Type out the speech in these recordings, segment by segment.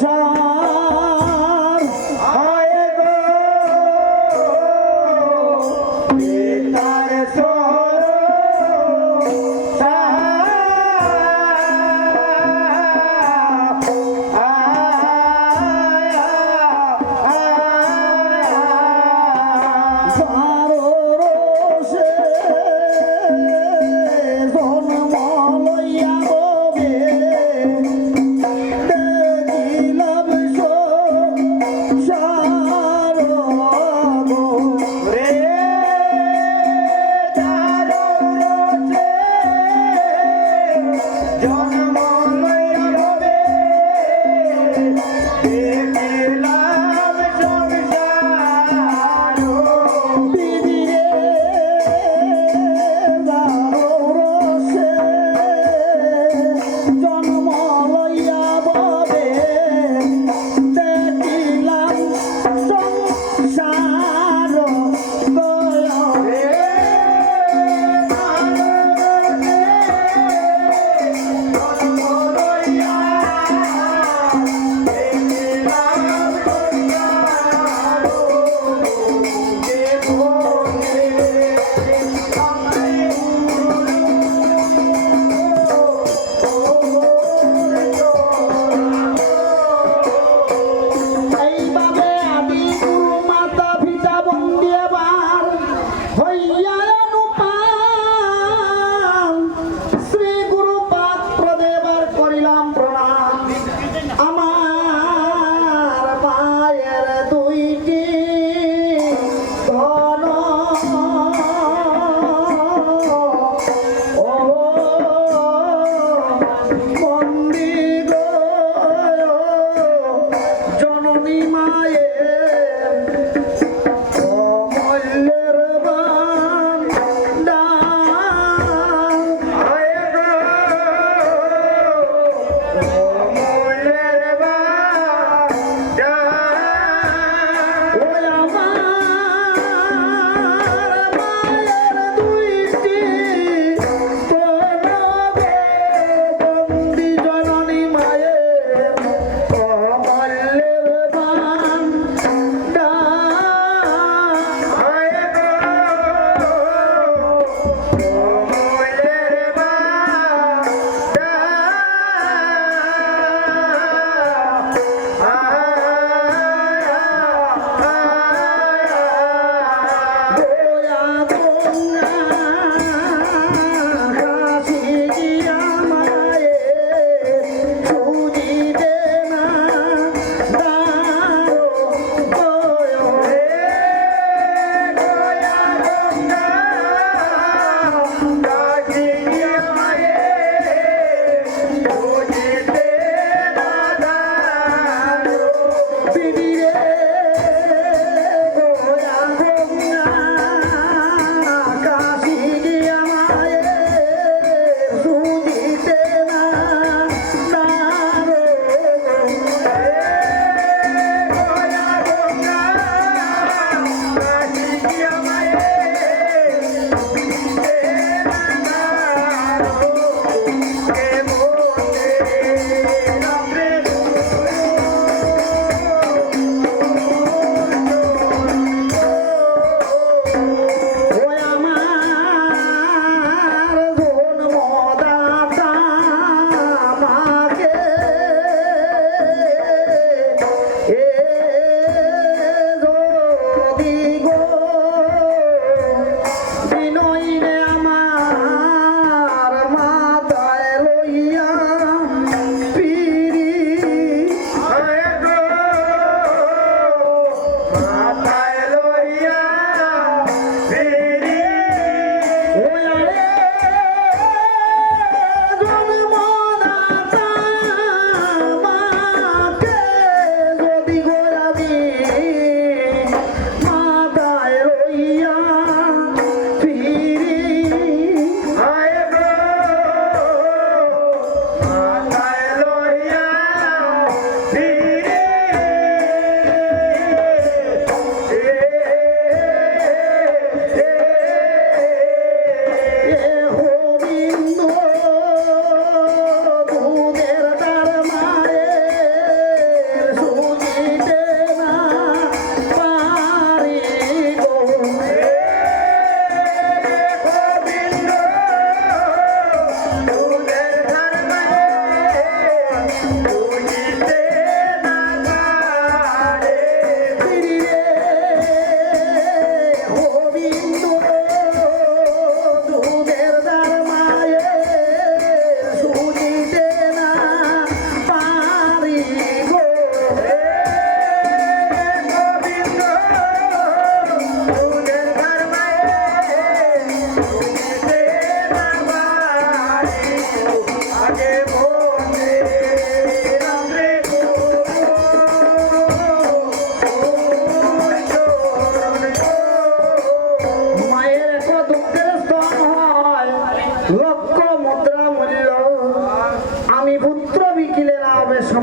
সংসার হয় গো পিতার love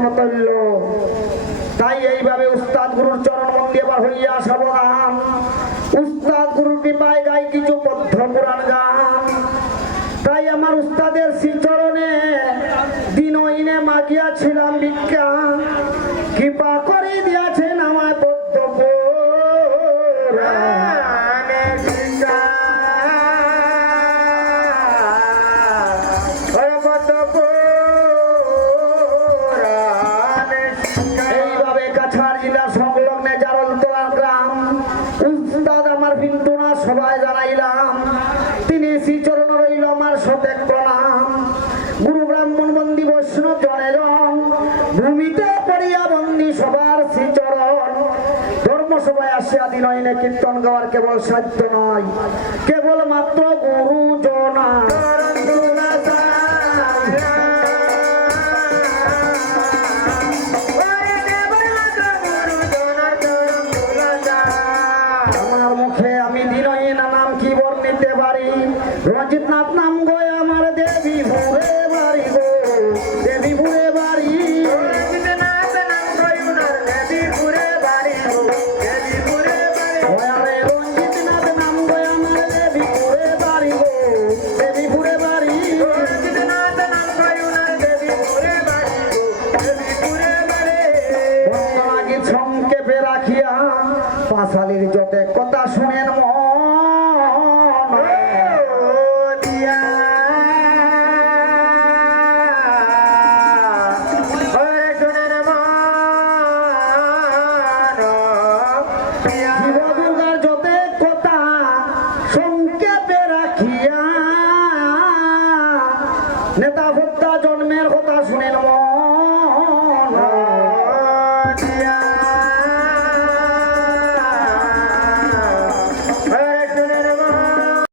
সমতুল্য। তাই এইভাবে উস্তাদ গুরুর চরণ বন্দী এবার হইয়া সাবধান। উস্তাদ গুরুর কৃপায় গাই কিছু পদ্য পুরাণ গান। তাই আমার উস্তাদের শ্রীচরণে দিনহীনে মাগিয়াছিলাম ভিক্ষা, কৃপা করে দিয়াছেন আমায় পদ্য পুরাণের ভিক্ষা। এইভাবে কাছাড় জেলার সংলগ্নে জারলতলা গ্রাম উস্তাদ আমার বিন্দুনা সবাই জানাইলাম। তিনি শ্রীচরণ রইল আমার শতেক প্রণাম। গুরু ব্রাহ্মণ বন্দী বৈষ্ণব জনেজন ভূমিতে পড়িয়া বন্দী সবার শ্রীচরণ। ধর্মসভায় আসিয়া দিনহীনে কীর্তন গাওয়ার কেবল সাধ্য নয়, কেবল মাত্র গুরু জনা রঞ্জিতনাথ নাম গো আমার দেবী ভুরে বাড়ি গো, দেবী ভুরে বাড়ি। রঞ্জিতনাথ নাম গো দেবী ভুরে বাড়ি গো, দেবী ভুরে বাড়ি। রঞ্জিতনাথ নাম গো আমার দেবী ভুরে বাড়ি গো, দেবী ভুরে বাড়ি। রঞ্জিতনাথ নাম গো দেবী ভুরে বাড়ি গো, দেবী ভুরে বাড়ি। বর্তমানে সংক্ষেপে রাখিয়া পাঁচালির যতে কথা শুনেন মন। নেতা ভোক্তা জন্মের কথা শুনেন মন।